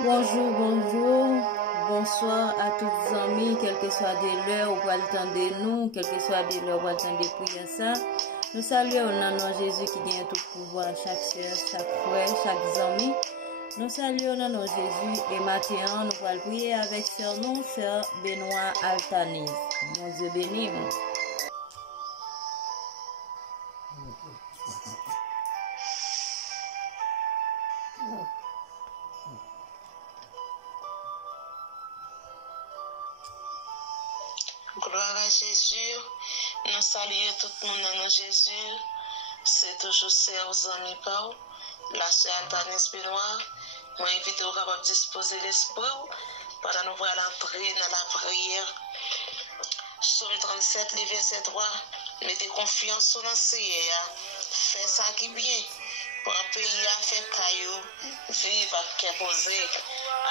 Bonjour, bonjour, bonsoir à toutes les amis, quel que soit de l'heure ou pas le temps de nous, quel que soit de l'heure ou pas le temps de prier ça. Nous saluons au nom de Jésus qui gagne tout pouvoir, chaque soeur, chaque frère, chaque ami. Nous saluons au nom de Jésus et maintenant nous allons prier avec sœur nous, sœur Benoît Altanise. Mon Dieu béni. Gloire à Jésus. Nous saluons tout le monde dans Jésus. C'est toujours ses amis Paul. La sœur Altanise Benoît. Moi, invite au capable de disposer l'esprit pendant nous voir l'entrée dans la prière. Psaume 37, le verset 3. Mettez confiance dans le Seigneur. Fais ça qui est bien. Pour un pays à faire caillou, vivre à qui posé.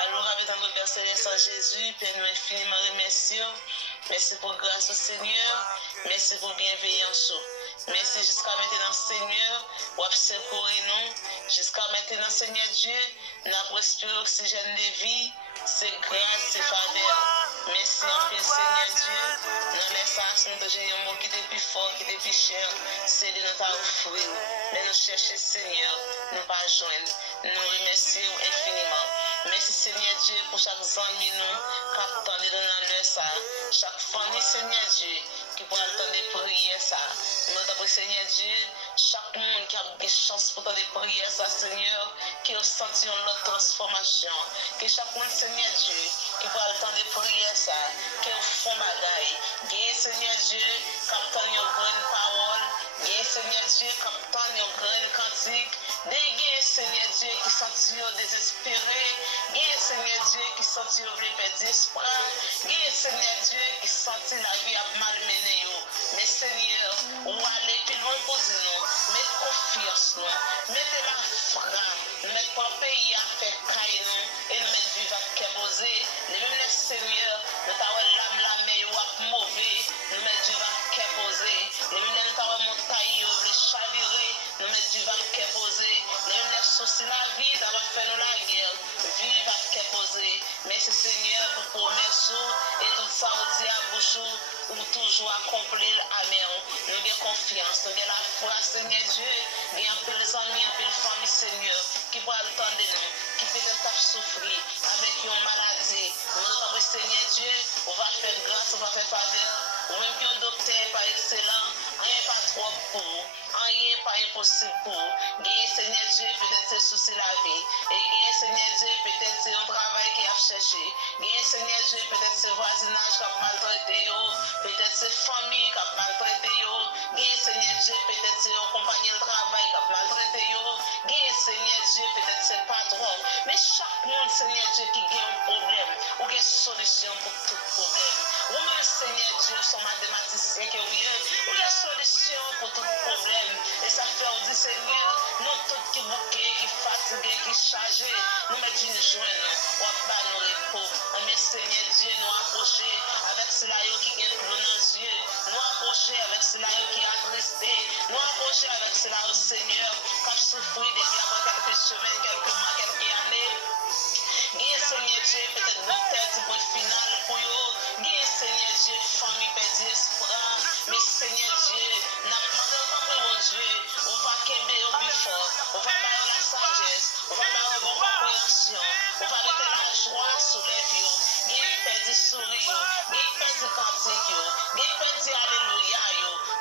Alors, avec un verset sans Jésus, Père, nous infiniment remercions. Merci pour grâce au Seigneur. Merci pour bienveillance. Merci jusqu'à maintenant, Seigneur, pour secourir nous. Jusqu'à maintenant, Seigneur Dieu, nous avons respiré oxygène de vie. C'est grâce, c'est faveur. Merci en fait, Seigneur Dieu. Nous laissons nous donner un mot qui est plus fort, qui est plus cher. C'est de nous offrir. Mais nous cherchons, Seigneur, nous pas joindre. Nous remercions infiniment. Merci, Seigneur Dieu, pour chaque ami nous, qui attend dans le ça. Chaque famille, Seigneur Dieu, qui pourra attendre prier ça. Nous avons, Seigneur Dieu, chaque monde qui a des chances pour attendre prier ça, Seigneur, qui a senti notre transformation. Que chaque monde, Seigneur Dieu, qui pourra attendre prier ça, qui a fond bagaille. Qui Seigneur Dieu, qui attend une grande parole. Qui Seigneur Dieu, qui attend une grande cantique. Des Seigneur Dieu, qui sentit désespéré. Qui Seigneur Dieu, qui sentit perdre espoir. Qui Seigneur Dieu, qui sentit la vie à malmener. Mais Seigneur, on va aller plus loin pour nous. Mettez confiance, nous. Mettez la foi. Mettez pas pays à faire caille, nous. Et nous mettez vivre à quéposer. Les mêmes Seigneur, nous avons l'âme, la meilleure, mauvais. Nous mettez vivre à quéposer. Les mêmes nous avons montagne, les chavirés. Nous mettons du vent qui est posé. Les mêmes soucis la vie, nous avons fait nous la guerre. Vive à qui est posé. Merci Seigneur pour promesse et tout ça on dit à bouche ou toujours accomplir. Amen. Nous avons confiance, nous avons la foi, Seigneur Dieu. Nous avons un peu les amis, un peu les familles, Seigneur, qui vont attendre nous, qui peut-être souffrir avec une maladie. Nous avons, Seigneur Dieu, on va faire grâce, on va faire faveur. Ou même qu'un docteur pas excellent, rien pas trop pour, rien pas impossible pour. Gagner Seigneur Dieu, peut-être c'est souci la vie. Et gagner Seigneur Dieu, peut-être c'est un travail qui a cherché. Gagner Seigneur Dieu, peut-être c'est voisinage qui a maltraité, peut-être c'est famille qui a maltraité. Gagner Seigneur Dieu, peut-être c'est un compagnon de travail qui a maltraité. Gagner Seigneur Dieu, peut-être c'est patron. Mais chaque monde, Seigneur Dieu, qui gagne un problème, ou qui a une solution pour tout problème. Ou même Seigneur Dieu, son mathématicien qui est ou la solution pour tout problème. Et ça fait, on dit Seigneur, nous tous qui bouqués, qui fatigués, qui chargés, nous mettons une journée, on va nous repos. Mais Seigneur Dieu, nous approcher avec cela qui gagne l'eau dans les yeux, nous approcher avec cela qui est attristé, nous approcher avec cela au Seigneur, qui a souffert depuis après quelques semaines, quelques mois, quelques années. Gué Seigneur Dieu, peut-être docteur du point final pour eux. Gué Seigneur Dieu, famille perdue espoir. Mais Seigneur Dieu, n'a demandé au bon Dieu, on va qu'aimer au plus fort, on va avoir la sagesse, on va avoir une bonne compréhension, on va mettre la joie sur les vieux. Gué perdu sourire, gué perdu cantique, gué perdu alléluia.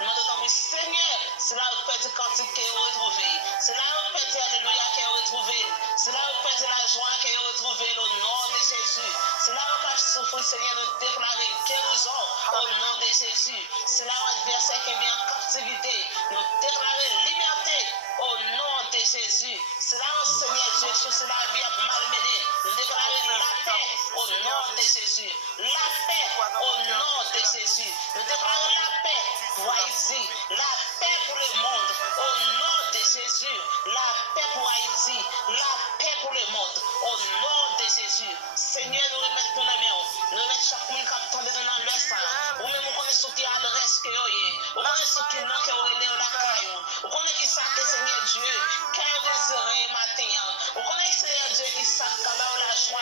Nous demandons, Seigneur, c'est là où perdu cantique qui est retrouvé, c'est là où perdu alléluia qui est retrouvé, c'est là où perdu la joie qui est retrouvée au nom de Jésus. C'est là où on souffre, Seigneur, nous déclarer guérison au nom de Jésus. C'est là où l'adversaire qui est mis en captivité, nous déclarer liberté au nom de Jésus. C'est là où, Seigneur Dieu, sur la vie malmenée, nous déclarer la paix au nom de Jésus. La paix au nom de Jésus. Nous déclarer la paix pour Haïti, la paix pour le monde au nom de Jésus. La paix pour Haïti, la paix pour le monde au nom de Jésus. Seigneur, nous remettons dans la main. Nous remettons chaque monde qui attend dans le sang. Ou même on connaît ce qui a adresse que vous avez. On connaît ce qui n'a que vous avez dans la caille. On connaît qui ça que Seigneur Dieu, qui a désiré matin. On connaît Seigneur Dieu qui ça que la joie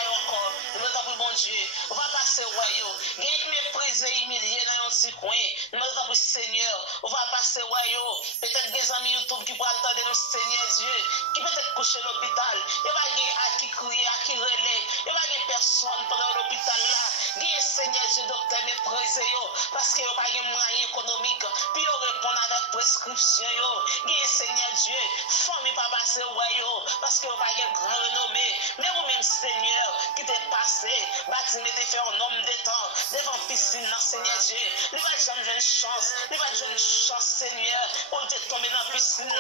petit coin. Nous avons Seigneur, on va passer royaume. Peut-être des amis YouTube qui pourraient attendre nous, Seigneur Dieu, qui peut-être coucher à l'hôpital. Il va y avoir à qui crier, à qui relais. Il va y avoir personne pendant l'hôpital là. Dis Seigneur Dieu, docteur, méprisez parce que vous n'avez pas de moyens économiques. Puis vous répondez avec prescription. Dis Seigneur Dieu, famille pas passer royaume parce que vous n'avez pas de grand renommée. Mais vous-même, Seigneur, qui t'est passé, bâtiment t'es fait en homme de temps, devant piscine, Seigneur Dieu. Il va jamais une chance, il va jamais une chance, Seigneur, pour te tomber dans la piscine.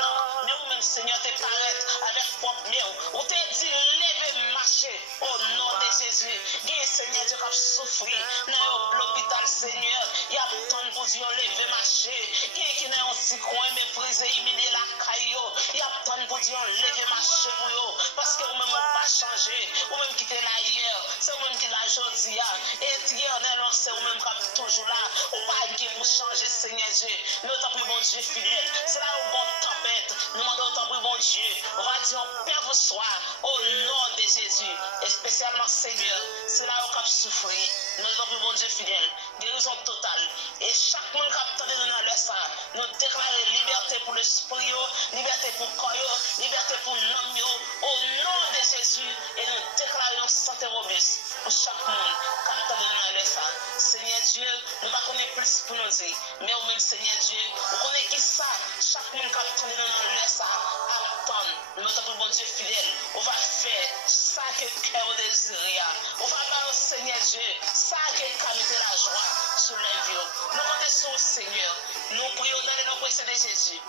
Mais vous-même, Seigneur, t'es paraître avec propre mieux. Ou t'es dit, levez, marcher au nom de Jésus. Dis Seigneur Dieu, qui souffrir dans l'hôpital, Seigneur, il y a tant pour dire, levez, marcher. Qui n'a un petit coin méprisé, humilié la caillou. Il y a tant pour dire, levez, marcher pour eux. Parce que vous-même, pas changé, ou même qui était là hier, c'est vous-même qui l'a aujourd'hui, éternellement, c'est vous-même qui est toujours là, ou pas qui pour changer, Seigneur Dieu, mais autant pour bon Dieu fidèle, c'est là où bon tempête, nous demandons autant pour bon Dieu, on va dire, Père vous soit, au nom de Jésus, et spécialement Seigneur, c'est là où on souffrir, nous demandons pour bon Dieu fidèle, guérison totale, et chaque monde qui a attendu nous dans ça, nous déclarer liberté pour l'esprit, liberté pour le corps, liberté pour l'âme, au nom de Jésus, et nous déclarons santé robuste pour chaque monde qui a donné ça. Seigneur Dieu, nous ne connaissons pas plus pour nous dire, mais au même Seigneur Dieu, nous connaissons qui ça, chaque monde qui a donné ça, attend, nous sommes bon Dieu fidèle, on va faire ça que le cœur désire, on va faire au Seigneur Dieu, ça que calmer la joie sur les vieux. Nous connaissons Seigneur, nous prions dans le nom précieux de Jésus,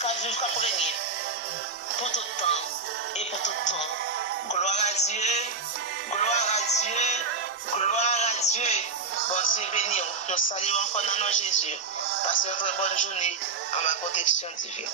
qu'à vivre, qu'à régner, pour tout temps et pour tout temps. Gloire à Dieu, gloire à Dieu, gloire à Dieu. Bon Dieu béni, nous saluons encore dans nos Jésus. Passez une très bonne journée en ma protection divine.